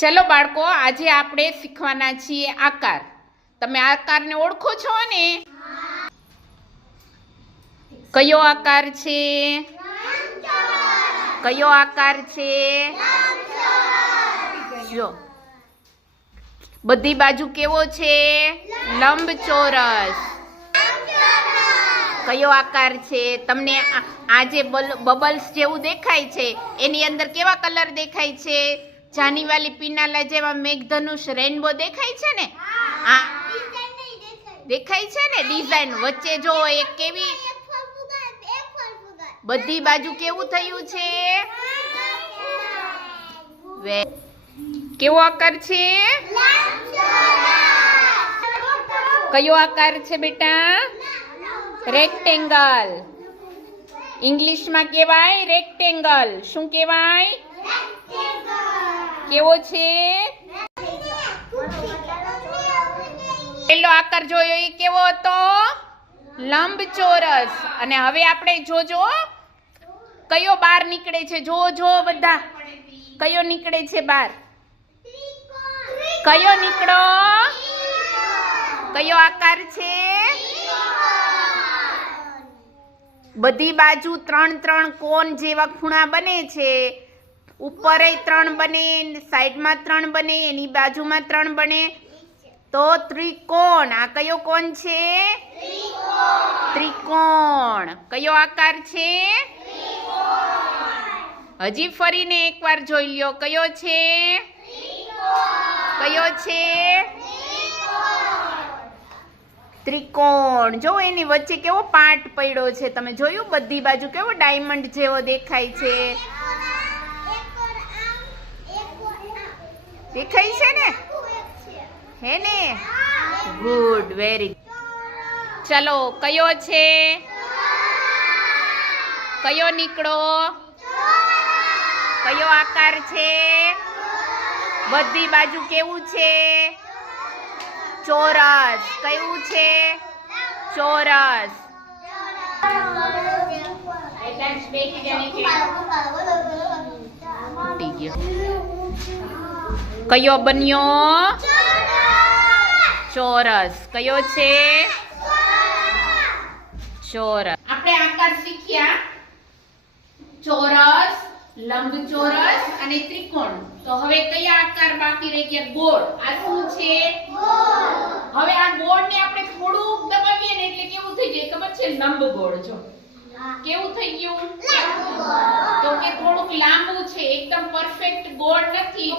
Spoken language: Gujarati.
ચલો બાળકો, આજે આપણે શીખવાના છીએ આકાર. તમે આકારને ઓળખો છો ને? કયો આકાર છે? કયો આકાર છે? જો બધી બાજુ કેવો છે? લંબચોરસ. કયો આકાર છે? તમને આ જે બબલ્સ જેવું દેખાય છે એની અંદર કેવા કલર દેખાય છે? જાનીવાલી પીનાલા જેવા મેઘધનુષ રેનબો દેખાય છે ને? આ દેખાય છે ને ડિઝાઇન વચ્ચે જો એક કેવી બધી બાજુ કેવું થયું છે? કેવો આકાર છે? કયો આકાર છે બેટા? રેક્ટેંગલ. ઇંગ્લિશમાં કહેવાય રેક્ટેંગલ. શું કહેવાય? કેવો છે? પેલો આકાર જોયો એ કેવો હતો? લંબચોરસ. અને હવે આપણે જોજો કયો બાર નીકળે છે. જો બધા કયો નીકળે છે બાર? કયો નીકળો? કયો આકાર છે? બધી બાજુ 3 કોણ જેવા ખૂણા બને છે. ઉપર 3 બને, સાઈડમાં 3 બને, એની બાજુમાં 3 બને તો ત્રિકોણ. આ કયો કોણ છે? ત્રિકોણ. કયો આકાર છે? હજી ફરીને એકવાર જોઈ લ્યો. કયો છે? કયો છે? ત્રિકોણ. જો એની વચ્ચે કેવો પાર્ટ પડ્યો છે, તમે જોયું? બધી બાજુ કેવો ડાયમંડ જેવો દેખાય છે. દેખાય છે ને? હે ને? Good, very. ચલો, કયો છે? કયો નીકળો? કયો આકાર છે? બધી બાજુ કેવું છે? ચોરસ. કયું છે? ચોરસ. કયો બન્યો? ચોરસ. કયો છે? ચોરસ. આપણે આકાર શીખ્યા ચોરસ, લંબચોરસ અને ત્રિકોણ. તો હવે કયા આકાર બાકી રહી ગયા? ગોળ. આ શું છે? હવે આ ગોળને આપણે થોડુંક દબાવીએ ને એટલે કેવું થઈ જાય ખબર છે? લંબગોળ. જો કેવું થઈ ગયું? તો કે થોડુંક લાંબુ છે, એકદમ પરફેક્ટ ગોળ નથી.